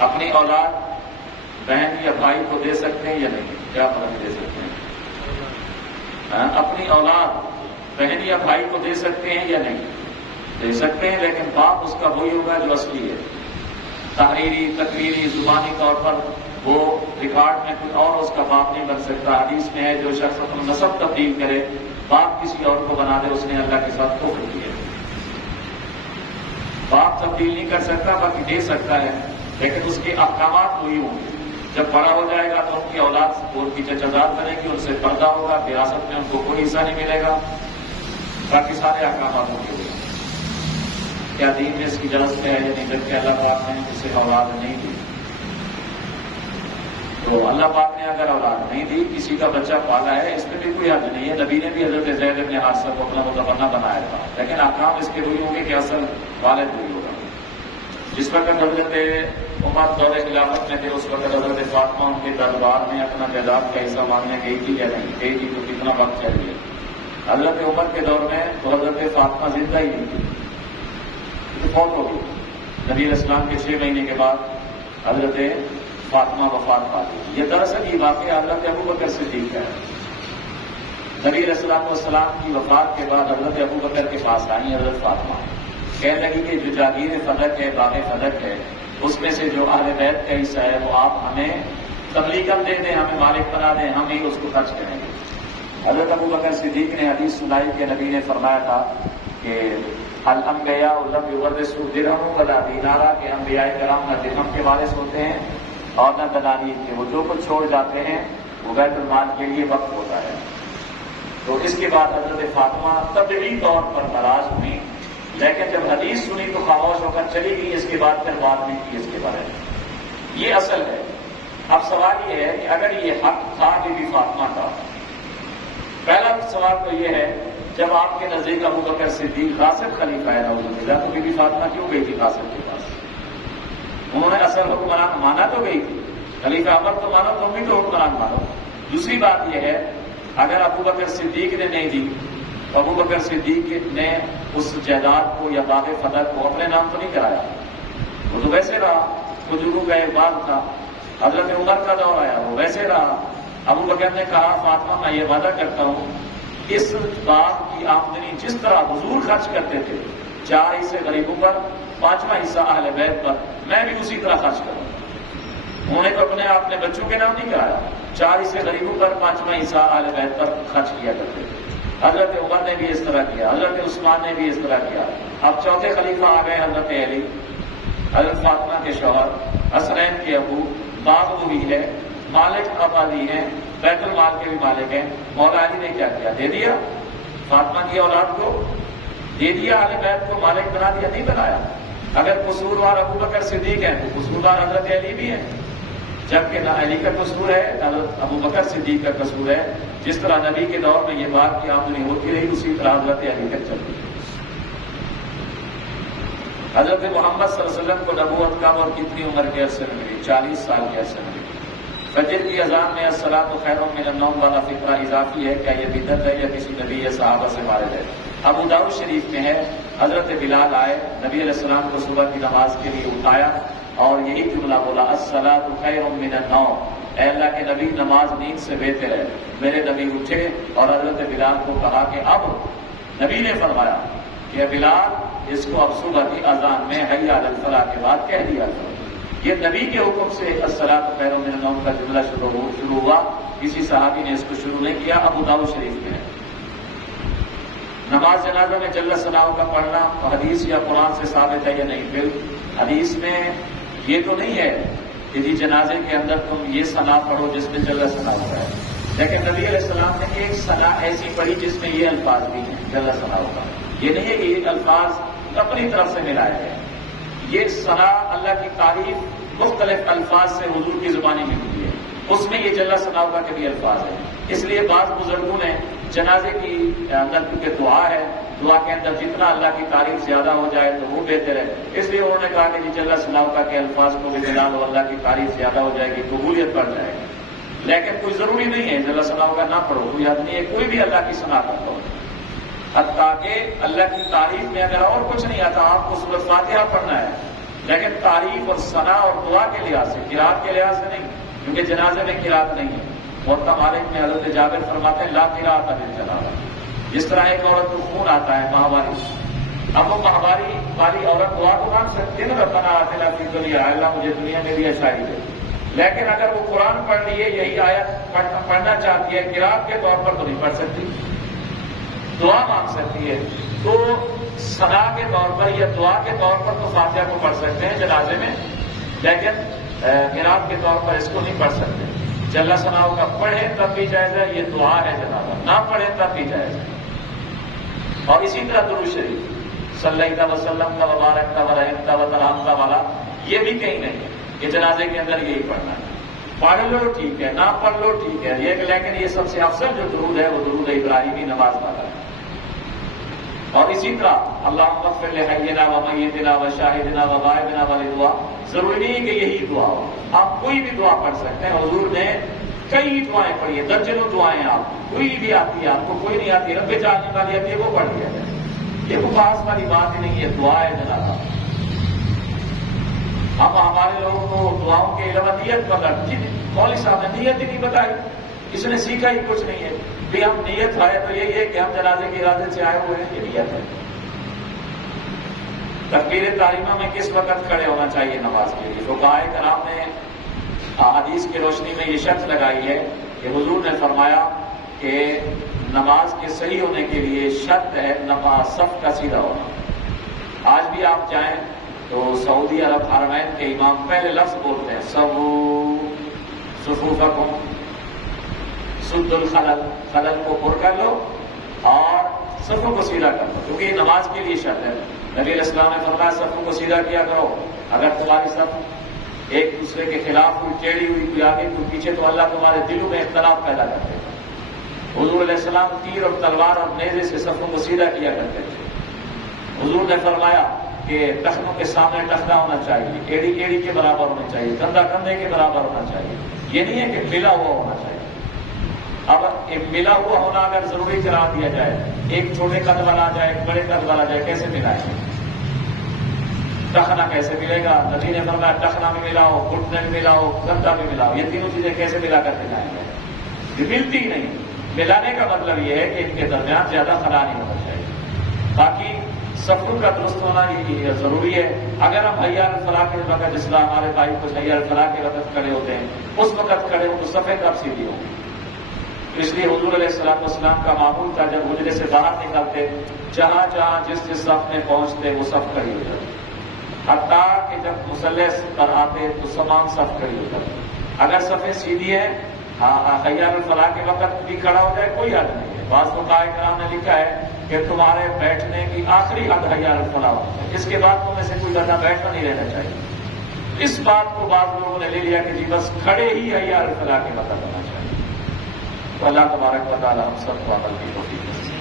اپنی اولاد بہن یا بھائی کو دے سکتے ہیں یا نہیں؟ کیا فرق دے سکتے ہیں؟ اپنی اولاد بہن یا بھائی کو دے سکتے ہیں یا نہیں؟ دے سکتے ہیں، لیکن باپ اس کا وہی ہوگا جو اصلی ہے۔ تحریری تقریری زبانی طور پر وہ ریکارڈ میں کوئی اور اس کا باپ نہیں بن سکتا۔ حدیث میں ہے جو شخص اپنا نسب تبدیل کرے، باپ کسی اور کو بنا دے، اس نے اللہ کے ساتھ کفر کیا۔ باپ تبدیل نہیں کر سکتا، باقی دے سکتا ہے، لیکن اس کے احکامات وہی ہوں گے۔ جب بڑا ہو جائے گا تو ان کی اولاد اور کی چچزاد بنے گی، ان سے پردہ ہوگا، وراثت میں ان کو کوئی حصہ نہیں ملے گا، باقی سارے احکامات ہوں گے۔ کیا دین میں اس کی جلد ہے یا نہیں؟ جبکہ اللہ پاک نے اسے اولاد نہیں دی، تو اللہ پاک نے اگر اولاد نہیں دی، کسی کا بچہ پالا ہے، اس میں بھی کوئی حرج نہیں ہے۔ نبی نے بھی حضرت زید بن حارثہ کو اپنا متبنہ بنایا تھا، لیکن احکام اس کے وہی ہوں گے کہ اصل والد وہی ہوگا۔ جس وقت حضرت عمر دور خلافت میں تھے، اس وقت حضرت فاطمہ ان کے دربار میں اپنا جائیداد کا حصہ مانگنے گئی تھی یا نہیں گئی تھی؟ تو کتنا وقت چاہیے؟ حضرت عمر کے دور میں تو حضرت فاطمہ زندہ ہی نہیں تھی، فوت ہو گئی۔ نبی علیہ السلام کے 6 مہینے کے بعد حضرت فاطمہ وفات پا گئی۔ یہ دراصل یہ واقعہ حضرت ابوبکر صدیق کا ہے۔ نبی علیہ السلام کی وفات کے بعد حضرت ابوبکر کے پاس آئی حضرت فاطمہ، کہنے لگی کہ جو جاگیر فلک ہے، باغ فلک ہے، اس میں سے جو اہل بیت کا حصہ ہے وہ آپ ہمیں تملیغاً دے دیں، ہمیں مالک بنا دیں، ہم ہی اس کو خرچ کریں گے۔ حضرت ابوبکر صدیق نے حدیث سنائی کہ نبی نے فرمایا تھا کہ الانبیاء لم یورثوا درہما ولا دینارا، کہ انبیاء کرام نہ درہم کے وارث ہوتے ہیں اور نہ دنانیر کے، وہ جو کچھ چھوڑ جاتے ہیں وہ بیت المال کے لیے وقف ہوتا ہے۔ تو اس کے بعد حضرت فاطمہ طبعی طور پر ناراض ہوئی، لیکن جب حدیث سنی تو خاموش ہو کر چلی گئی، اس کے بعد پھر بات نہیں کی اس کے بارے میں۔ یہ اصل ہے۔ اب سوال یہ ہے کہ اگر یہ حق تھا بی بی فاطمہ کا، پہلا سوال تو یہ ہے جب آپ کے نزدیک ابوبکر صدیق غاصب خلیفہ ہے نعوذ باللہ، تو بی بی فاطمہ کیوں گئی تھی غاصب کے پاس؟ انہوں نے اصل حکمران مانا تو گئی تھی، خلیفہ عمر تو مانو، تم بھی تو حکمران مانو۔ دوسری بات یہ ہے اگر ابوبکر صدیق نے نہیں دی، ابوبکر صدیق نے اس جائیداد کو یا باغ فتح کو اپنے نام تو نہیں کرایا، وہ تو ویسے رہا، کھجوروں کا اقبال تھا۔ حضرت عمر کا دور آیا، وہ ویسے رہا۔ ابوبکر نے کہا فاطمہ میں یہ وعدہ کرتا ہوں اس باغ کی آمدنی جس طرح حضور خرچ کرتے تھے، 4 حصے غریبوں پر، 5واں حصہ اہل بیت پر، میں بھی اسی طرح خرچ کروں۔ انہوں نے تو اپنے بچوں کے نام نہیں کرایا، 4 حصے غریبوں پر، 5واں حصہ اہل بیت پر خرچ کیا کرتے تھے۔ حضرت عمر نے بھی اس طرح کیا، حضرت عثمان نے بھی اس طرح کیا۔ اب چوتھے خلیفہ آ گئے حضرت علی، حضرت فاطمہ کے شوہر، حسنین کے ابو، باغ وہی ہے، مالک آبادی ہیں، بیت المال کے بھی مالک ہیں۔ مولا علی نے کیا کیا؟ دے دیا فاطمہ کی اولاد کو، دے دیا، اہل بیت کو مالک بنا دیا، نہیں بنایا۔ اگر قصوروار ابوبکر صدیق ہیں تو قصوروار حضرت علی بھی ہیں، جبکہ نہ علی کا قصور ہے نہ ابوبکر صدیق کا قصور ہے۔ جس طرح نبی کے دور میں یہ بات کی آمدنی ہوتی رہی، اسی طرح حضرت علی تک چلتی ہے۔ حضرت محمد صلی اللہ علیہ وسلم کو نبوت کب اور کتنی عمر کے عرصے میں ملی؟ 40 سال کے عرصے میں ملی۔ فجر کی اذان میں الصلاۃ خیر من النوم والا فقرہ اضافی ہے، کیا یہ بدعت ہے یا کسی نبی یا صحابہ سے وارد ہے؟ ابو داؤد شریف میں ہے حضرت بلال آئے، نبی علیہ السلام کو صبح کی نماز کے لیے اٹھایا اور یہی جملہ بولا الصلاۃ خیر من النوم، اے اللہ کے نبی نماز نیند سے بہتر ہے۔ میرے نبی اٹھے اور حضرت بلال کو کہا کہ اب نبی نے فرمایا کہ بلال اس کو اب صبح کی اذان میں حی علی الفلاح کے بعد کہہ دیا کرو۔ یہ نبی کے حکم سے الصلاۃ خیر من النوم کا جملہ شروع ہوا، کسی صحابی نے اس کو شروع نہیں کیا۔ ابو داؤد شریف میں ہے۔ نماز جنازہ میں جل ثناؤ کا پڑھنا حدیث یا قرآن سے ثابت ہے یا نہیں؟ پھر حدیث میں یہ تو نہیں ہے کہ جی جنازے کے اندر تم یہ ثنا پڑھو جس میں جل ثناؤ ہے، لیکن نبی علیہ السلام نے ایک ثنا ایسی پڑھی جس میں یہ الفاظ بھی ہیں جل ثناؤ کا۔ یہ نہیں ہے کہ یہ الفاظ اپنی طرف سے ملائے گئے، یہ ثنا اللہ کی تعریف مختلف الفاظ سے حضور کی زبانی میں ملی ہے، اس میں یہ جل ثناؤ کا بھی الفاظ ہے۔ اس لیے بعض بزرگوں نے جنازے کی اندر کیونکہ دعا ہے، دعا کے اندر جتنا اللہ کی تعریف زیادہ ہو جائے تو وہ بہتر ہے، اس لیے انہوں نے کہا کہ جی جل ثناؤ کا کے الفاظ کو بھی ملا لو، اللہ کی تعریف زیادہ ہو جائے گی، قبولیت بڑھ جائے گی۔ لیکن کوئی ضروری نہیں ہے جل ثناؤ کا نہ پڑھو، کوئی حد نہیں ہے، کوئی بھی اللہ کی ثنا کرتا ہو، حتیٰ کہ اللہ کی تعریف میں اگر اور کچھ نہیں آتا، آپ کو سورۃ فاتحہ پڑھنا ہے لیکن تعریف اور ثنا اور دعا کے لحاظ سے، قرات کے لحاظ سے نہیں، کیونکہ جنازے میں قرات نہیں ہے۔ موطا مالک میں حضرت جابر فرماتے ہیں لا قرات بالجنازہ، جس طرح ایک عورت کو خون آتا ہے ماہواری، اب وہ ماہواری والی عورت دعا کو مانگ سکتی ہے نا، ربنا آتنا فی الدنیا، اللہ مجھے دنیا میں بھی ایسا ہی دے، لیکن اگر وہ قرآن پڑھ لیے، یہی آیت پڑھنا چاہتی ہے، قرات کے طور پر تو نہیں پڑھ سکتی، دعا مانگ سکتی ہے۔ تو ثنا کے طور پر یا دعا کے طور پر تو فاتحہ کو پڑھ سکتے ہیں جنازے میں، لیکن قرات کے طور پر اس کو نہیں پڑھ سکتے۔ جل ثناؤ کا پڑھیں تب بھی جائز ہے، یہ دعا ہے جنازہ، نہ پڑھیں تب بھی جائز ہے۔ اور اسی طرح درود شریف صلی اللہ وسلم کا وبارک کا ورحمتا و ترحمتا والا، یہ بھی کہیں نہیں ہے کہ جنازے کے اندر یہی پڑھنا ہے۔ پڑھ لو ٹھیک ہے، نہ پڑھ لو ٹھیک ہے، لیکن یہ سب سے افضل جو درود ہے وہ درود ابراہیمی نماز والا ہے۔ اور اسی طرح اللہم اغفر لحینا و میتنا و شاہدنا و غائبنا والی دعا، ضروری نہیں کہ یہی دعا ہو، آپ کوئی بھی دعا پڑھ سکتے ہیں۔ حضور نے کئی دعائیں پڑھی ہیں، درجنوں دعائیں، آپ کوئی بھی آتی ہے، آپ کو کوئی نہیں آتی، رب جاننے والی آتی ہے وہ پڑھ لیا جائے، یہ بکواس والی بات ہی نہیں ہے، دعا ہے جنازہ۔ اب ہمارے لوگوں کو دعاؤں کے علاوہ نیت پتہ، مولوی صاحب نے نیت ہی نہیں بتائی، اس نے سیکھا ہی کچھ نہیں ہے، بھی ہم نیت ہے تو یہی ہے کہ ہم جنازے کے ارادے سے آئے ہوئے ہیں، یہ نیت ہے۔ تکبیر تحریمہ میں کس وقت کھڑے ہونا چاہیے نماز کے لیے؟ فقہاء کرام نے احادیث کی روشنی میں یہ شرط لگائی ہے کہ حضور نے فرمایا کہ نماز کے صحیح ہونے کے لیے شرط ہے نماز صف کا سیدھا ہونا۔ آج بھی آپ جائیں تو سعودی عرب حرمین کے امام پہلے لفظ بولتے ہیں سووا صفوفکم، سد الخلل، خلل کو پر کر لو اور صفوں کو سیدھا کر لو، کیونکہ یہ نماز کے لیے شرط ہے۔ نبی علیہ السلام نے فرمایا صفوں کو سیدھا کیا کرو، اگر تمہاری صف ایک دوسرے کے خلاف ہوئی، ٹیڑھی ہوئی، کوئی آگے کوئی پیچھے، تو اللہ تمہارے دلوں میں اختلاف پیدا کرتے ہیں۔ حضور علیہ السلام تیر اور تلوار اور نیزے سے صفوں کو سیدھا کیا کرتے تھے۔ حضور نے فرمایا کہ ٹخنوں کے سامنے ٹخنا ہونا چاہیے، ایڑی ایڑی کے برابر ہونا چاہیے، کندھا کندھے کے برابر ہونا چاہیے، یہ نہیں ہے کہ ملا ہوا ہونا چاہیے۔ اب ایک ملا ہوا ہونا اگر ضروری قرار دیا جائے، ایک چھوٹے قد والا آ جائے، ایک بڑے قد والا جائے، کیسے ملائیں گے؟ ٹخنا کیسے ملے گا؟ نبی نے فرمایا ٹخنا بھی ملاؤ، گھٹنے بھی ملاؤ، کندھا بھی ملاؤ، یہ تینوں چیزیں کیسے ملا کر ملائیں گے؟ یہ ملتی ہی نہیں۔ ملانے کا مطلب یہ ہے کہ ان کے درمیان زیادہ خلا نہیں ہونا چاہیے، باقی صفوں کا درست ہونا یہ ضروری ہے۔ اگر ہم حی علی الفلاح کے وقت، جس طرح ہمارے بھائی کچھ حی علی الفلاح کے وقت کھڑے ہوتے ہیں، اس وقت کھڑے ہو تو صفیں کب سیدھی ہوں گی؟ اس لیے حضور علیہ السلام کا معمول تھا جب حجرے سے باہر نکلتے، جہاں جہاں جس صف میں پہنچتے وہ صف کھڑی ہو جاتی، حتیٰ کہ جب مصلی پر آتے تو سامان صف کھڑی ہو جاتی۔ اگر صفیں سیدھی ہیں، حی علی الفلاح کے وقت بھی کھڑا ہو جائے کوئی حد نہیں ہے۔ بعض فقہاء کرام نے لکھا ہے کہ تمہارے بیٹھنے کی آخری حد حی علی الفلاح ہوتی ہے، اس کے بعد تمہیں سے کوئی بندہ بیٹھا نہیں رہنا چاہیے۔ اس بات کو بعض لوگوں نے لے لیا کہ جی بس کھڑے ہی حی علی الفلاح کے وقت ہونا چاہیے۔ تو اللہ تبارک و تعالی ہم سب کو عمل کی توفیق دے۔